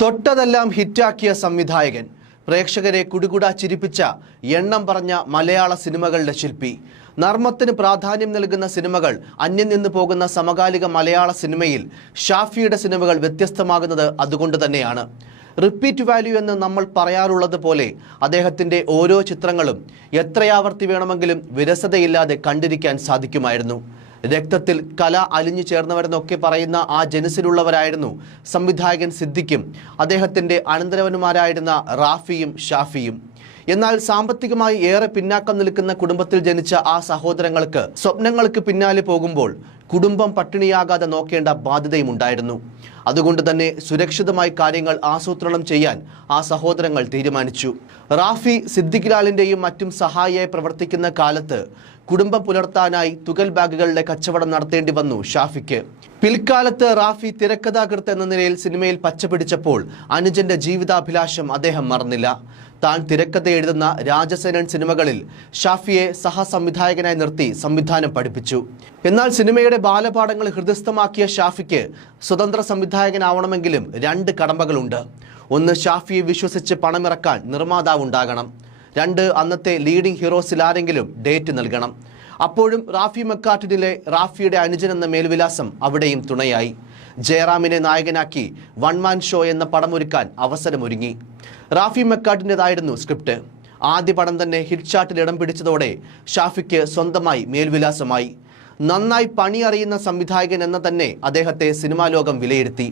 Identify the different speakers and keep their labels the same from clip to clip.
Speaker 1: തൊട്ടതെല്ലാം ഹിറ്റാക്കിയ സംവിധായകൻ. പ്രേക്ഷകരെ കുടുകുട ചിരിപ്പിച്ച എണ്ണം പറഞ്ഞ മലയാള സിനിമകളുടെ ശില്പി. നർമ്മത്തിന് പ്രാധാന്യം നൽകുന്ന സിനിമകൾ അന്യം നിന്ന് പോകുന്ന സമകാലിക മലയാള സിനിമയിൽ ഷാഫിയുടെ സിനിമകൾ വ്യത്യസ്തമാകുന്നത് അതുകൊണ്ട് തന്നെയാണ്. റിപ്പീറ്റ് വാല്യൂ എന്ന് നമ്മൾ പറയാറുള്ളത് പോലെ അദ്ദേഹത്തിന്റെ ഓരോ ചിത്രങ്ങളും എത്രയാവർത്തി വേണമെങ്കിലും വിരസതയില്ലാതെ കണ്ടിരിക്കാൻ സാധിക്കുമായിരുന്നു. രക്തത്തിൽ കല അലിഞ്ഞു ചേർന്നവരെന്നൊക്കെ പറയുന്ന ആ ജനസിലുള്ളവരായിരുന്നു സംവിധായകൻ സിദ്ദിഖും. അദ്ദേഹത്തിന്റെ അനന്തരവന്മാരായിരുന്ന റാഫിയും ഷാഫിയും. എന്നാൽ സാമ്പത്തികമായി ഏറെ പിന്നാക്കം നിൽക്കുന്ന കുടുംബത്തിൽ ജനിച്ച ആ സഹോദരങ്ങൾക്ക് സ്വപ്നങ്ങൾക്ക് പിന്നാലെ പോകുമ്പോൾ കുടുംബം പട്ടിണിയാകാതെ നോക്കേണ്ട ബാധ്യതയും ഉണ്ടായിരുന്നു. അതുകൊണ്ട് തന്നെ സുരക്ഷിതമായി കാര്യങ്ങൾ ആസൂത്രണം ചെയ്യാൻ ആ സഹോദരങ്ങൾ തീരുമാനിച്ചു. റാഫി സിദ്ദിഖ് ലാലിന്റെയും മറ്റും സഹായിയായി പ്രവർത്തിക്കുന്ന കാലത്ത് കുടുംബം പുലർത്താനായി തുകൽ ബാഗുകളുടെ കച്ചവടം നടത്തേണ്ടി വന്നു ഷാഫിക്ക്. പിൽക്കാലത്ത് റാഫി തിരക്കഥാകൃത്ത് എന്ന നിലയിൽ സിനിമയിൽ പച്ചപിടിച്ചപ്പോൾ അനുജന്റെ ജീവിതാഭിലാഷം അദ്ദേഹം മറന്നില്ല. താൻ തിരക്കഥ എഴുതുന്ന രാജസേനൻ സിനിമകളിൽ ഷാഫിയെ സഹസംവിധായകനായി നിർത്തി സംവിധാനം പഠിപ്പിച്ചു. എന്നാൽ സിനിമയുടെ ബാലപാഠങ്ങൾ ഹൃദയസ്ഥമാക്കിയ ഷാഫിക്ക് സ്വതന്ത്ര സംവിധായകനാവണമെങ്കിലും രണ്ട് കടമ്പകളുണ്ട്. ഒന്ന് ഷാഫിയെ വിശ്വസിച്ച് പണമിറക്കാൻ നിർമ്മാതാവ് ഉണ്ടാകണം രണ്ട് അന്നത്തെ ലീഡിംഗ് ഹീറോസിൽ ആരെങ്കിലും ഡേറ്റ് നൽകണം. അപ്പോഴും റാഫി മക്കാട്ടിനിലെ റാഫിയുടെ അനുജൻ എന്ന മേൽവിലാസം അവിടെയും തുണയായി. ജയറാമിനെ നായകനാക്കി വൺ മാൻ ഷോ എന്ന പടമൊരുക്കാൻ അവസരമൊരുങ്ങി. റാഫി മക്കാട്ടിന്റെതായിരുന്നു സ്ക്രിപ്റ്റ്. ആദ്യ പടം തന്നെ ഹിറ്റ് ചാർട്ടിൽ ഇടം പിടിച്ചതോടെ ഷാഫിക്ക് സ്വന്തമായി മേൽവിലാസമായി. നന്നായി പണി അറിയുന്ന സംവിധായകൻ എന്ന തന്നെ അദ്ദേഹത്തെ സിനിമാ ലോകം വിലയിരുത്തി.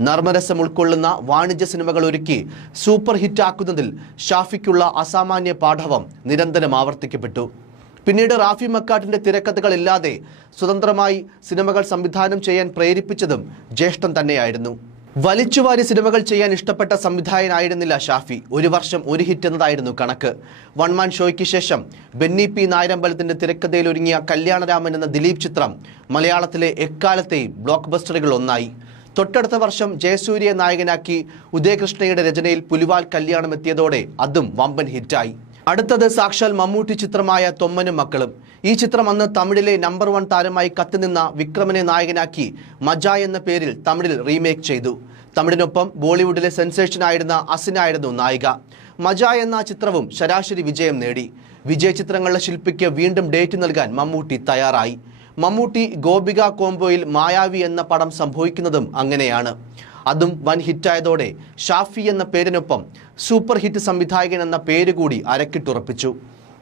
Speaker 1: നർമ്മരസം ഉൾക്കൊള്ളുന്ന വാണിജ്യ സിനിമകൾ ഒരുക്കി സൂപ്പർ ഹിറ്റാക്കുന്നതിൽ ഷാഫിക്കുള്ള അസാമാന്യ പാഠവം നിരന്തരം ആവർത്തിക്കപ്പെട്ടു. പിന്നീട് റാഫി മക്കാട്ടിന്റെ തിരക്കഥകളില്ലാതെ സ്വതന്ത്രമായി സിനിമകൾ സംവിധാനം ചെയ്യാൻ പ്രേരിപ്പിച്ചതും ജ്യേഷ്ഠൻ തന്നെയായിരുന്നു. വലിച്ചുവാരി സിനിമകൾ ചെയ്യാൻ ഇഷ്ടപ്പെട്ട സംവിധായകനായിരുന്നില്ല ഷാഫി. ഒരു വർഷം ഒരു ഹിറ്റ് എന്നതായിരുന്നു കണക്ക്. വൺ മാൻ ഷോയ്ക്ക് ശേഷം ബെന്നി പി നായരമ്പലത്തിന്റെ തിരക്കഥയിൽ ഒരുങ്ങിയ കല്യാണരാമൻ എന്ന ദിലീപ് ചിത്രം മലയാളത്തിലെ എക്കാലത്തെയും ബ്ലോക്ക് ബസ്റ്ററുകൾ ഒന്നായി. തൊട്ടടുത്ത വർഷം ജയസൂര്യയെ നായകനാക്കി ഉദയകൃഷ്ണയുടെ രചനയിൽ പുലിവാൽ കല്യാണം എത്തിയതോടെ അതും വമ്പൻ ഹിറ്റായി. അടുത്തത് സാക്ഷാൽ മമ്മൂട്ടി ചിത്രമായ തൊമ്മനും മക്കളും. ഈ ചിത്രം അന്ന് തമിഴിലെ നമ്പർ വൺ താരമായി കത്തുനിന്ന വിക്രമനെ നായകനാക്കി മജ എന്ന പേരിൽ തമിഴിൽ റീമേക്ക് ചെയ്തു. തമിഴിനൊപ്പം ബോളിവുഡിലെ സെൻസേഷനായിരുന്ന അസിനായിരുന്നു നായിക. മജ എന്ന ചിത്രവും ശരാശരി വിജയം നേടി. വിജയ ചിത്രങ്ങളുടെ ശില്പിക്ക് വീണ്ടും ഡേറ്റ് നൽകാൻ മമ്മൂട്ടി തയ്യാറായി. മമ്മൂട്ടി ഗോപിക കോംബോയിൽ മായാവി എന്ന പടം സംഭവിക്കുന്നതും അങ്ങനെയാണ്. അതും വൻ ഹിറ്റായതോടെ ഷാഫി എന്ന പേരിനൊപ്പം സൂപ്പർ ഹിറ്റ് സംവിധായകൻ എന്ന പേര് കൂടി അരക്കിട്ടുറപ്പിച്ചു.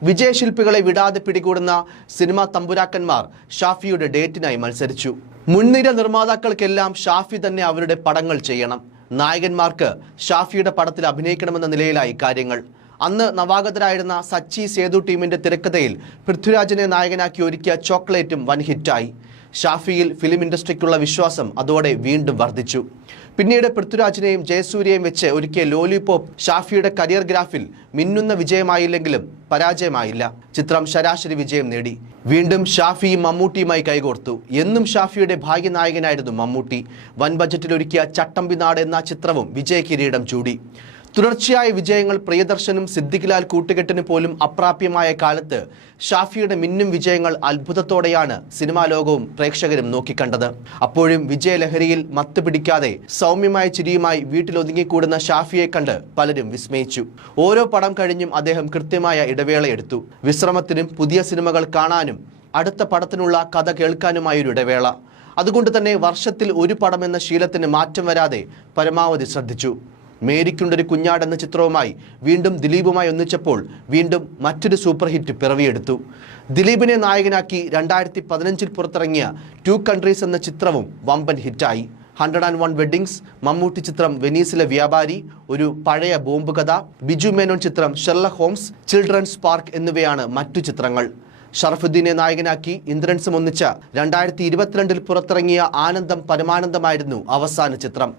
Speaker 1: വിജയശില്പികളെ വിടാതെ പിടികൂടുന്ന സിനിമാ തമ്പുരാക്കന്മാർ ഷാഫിയുടെ ഡേറ്റിനായി മത്സരിച്ചു. മുൻനിര നിർമ്മാതാക്കൾക്കെല്ലാം ഷാഫി തന്നെ അവരുടെ പടങ്ങൾ ചെയ്യണം. നായകന്മാർക്ക് ഷാഫിയുടെ പടത്തിൽ അഭിനയിക്കണമെന്ന നിലയിലായി കാര്യങ്ങൾ. അന്ന് നവാഗതരായിരുന്ന സച്ചി സേതു ടീമിന്റെ തിരക്കഥയിൽ പൃഥ്വിരാജിനെ നായകനാക്കി ഒരുക്കിയ ചോക്ലേറ്റും വൻ ഹിറ്റായി. ഷാഫിയിൽ ഫിലിം ഇൻഡസ്ട്രിക്കുള്ള വിശ്വാസം അതോടെ വീണ്ടും വർദ്ധിച്ചു. പിന്നീട് പൃഥ്വിരാജിനെയും ജയസൂര്യയും വെച്ച് ഒരുക്കിയ ലോലിപോപ്പ് ഷാഫിയുടെ കരിയർ ഗ്രാഫിൽ മിന്നുന്ന വിജയമായില്ലെങ്കിലും പരാജയമായില്ല. ചിത്രം ശരാശരി വിജയം നേടി. വീണ്ടും ഷാഫിയും മമ്മൂട്ടിയുമായി കൈകോർത്തു. എന്നും ഷാഫിയുടെ ഭാഗ്യനായകനായിരുന്നു മമ്മൂട്ടി. വൻ ബജറ്റിൽ ഒരുക്കിയ ചട്ടമ്പിനാട് എന്ന ചിത്രവും വിജയ കിരീടം ചൂടി. തുടർച്ചയായ വിജയങ്ങൾ പ്രിയദർശനും സിദ്ദിഖ് ലാൽ കൂട്ടുകെട്ടിന് പോലും അപ്രാപ്യമായ കാലത്ത് ഷാഫിയുടെ മിന്നും വിജയങ്ങൾ അത്ഭുതത്തോടെയാണ് സിനിമാ ലോകവും പ്രേക്ഷകരും നോക്കിക്കണ്ടത്. അപ്പോഴും വിജയലഹരിയിൽ മത്ത് പിടിക്കാതെ സൗമ്യമായ ചിരിയുമായി വീട്ടിലൊതുങ്ങിക്കൂടുന്ന ഷാഫിയെ കണ്ട് പലരും വിസ്മയിച്ചു. ഓരോ പടം കഴിഞ്ഞും അദ്ദേഹം കൃത്യമായ ഇടവേളയെടുത്തു. വിശ്രമത്തിനും പുതിയ സിനിമകൾ കാണാനും അടുത്ത പടത്തിനുള്ള കഥ കേൾക്കാനുമായൊരു ഇടവേള. അതുകൊണ്ട് തന്നെ വർഷത്തിൽ ഒരു പടം എന്ന ശീലത്തിന് മാറ്റം വരാതെ പരമാവധി ശ്രദ്ധിച്ചു. മേരിക്കുണ്ടൊരു കുഞ്ഞാട് എന്ന ചിത്രവുമായി വീണ്ടും ദിലീപുമായി ഒന്നിച്ചപ്പോൾ വീണ്ടും മറ്റൊരു സൂപ്പർ ഹിറ്റ് പിറവിയെടുത്തു. ദിലീപിനെ നായകനാക്കി രണ്ടായിരത്തി പതിനഞ്ചിൽ പുറത്തിറങ്ങിയ ടു കൺട്രീസ് എന്ന ചിത്രവും വമ്പൻ ഹിറ്റായി. Hundred and one weddings Mammootty ചിത്രം വെനീസിലെ വ്യാപാരി ഒരു പഴയ ബോംബ് കഥ ബിജു മേനോൻ ചിത്രം ഷെർല ഹോംസ് ചിൽഡ്രൻസ് പാർക്ക് എന്നിവയാണ് മറ്റു ചിത്രങ്ങൾ. ഷറഫുദ്ദീനെ നായകനാക്കി ഇന്ദ്രൻസും ഒന്നിച്ച രണ്ടായിരത്തി ഇരുപത്തിരണ്ടിൽ പുറത്തിറങ്ങിയ ആനന്ദം പരമാനന്ദമായിരുന്നു അവസാന ചിത്രം.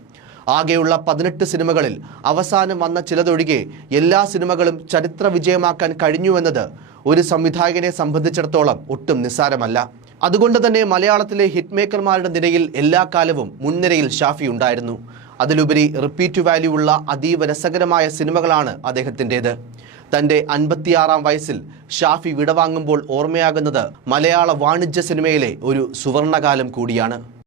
Speaker 1: ആകെയുള്ള പതിനെട്ട് സിനിമകളിൽ അവസാനം വന്ന ചിലതൊഴികെ എല്ലാ സിനിമകളും ചരിത്ര വിജയമാക്കാൻ കഴിഞ്ഞുവെന്നത് ഒരു സംവിധായകനെ സംബന്ധിച്ചിടത്തോളം ഒട്ടും നിസ്സാരമല്ല. അതുകൊണ്ട് തന്നെ മലയാളത്തിലെ ഹിറ്റ് മേക്കർമാരുടെ നിരയിൽ എല്ലാ കാലവും മുൻനിരയിൽ ഷാഫി ഉണ്ടായിരുന്നു. അതിലുപരി റിപ്പീറ്റ് വാല്യൂ ഉള്ള അതീവ രസകരമായ സിനിമകളാണ് അദ്ദേഹത്തിന്റെത്. തന്റെ അൻപത്തിയാറാം വയസ്സിൽ ഷാഫി വിടവാങ്ങുമ്പോൾ ഓർമ്മയാകുന്നത് മലയാള വാണിജ്യ സിനിമയിലെ ഒരു സുവർണകാലം കൂടിയാണ്.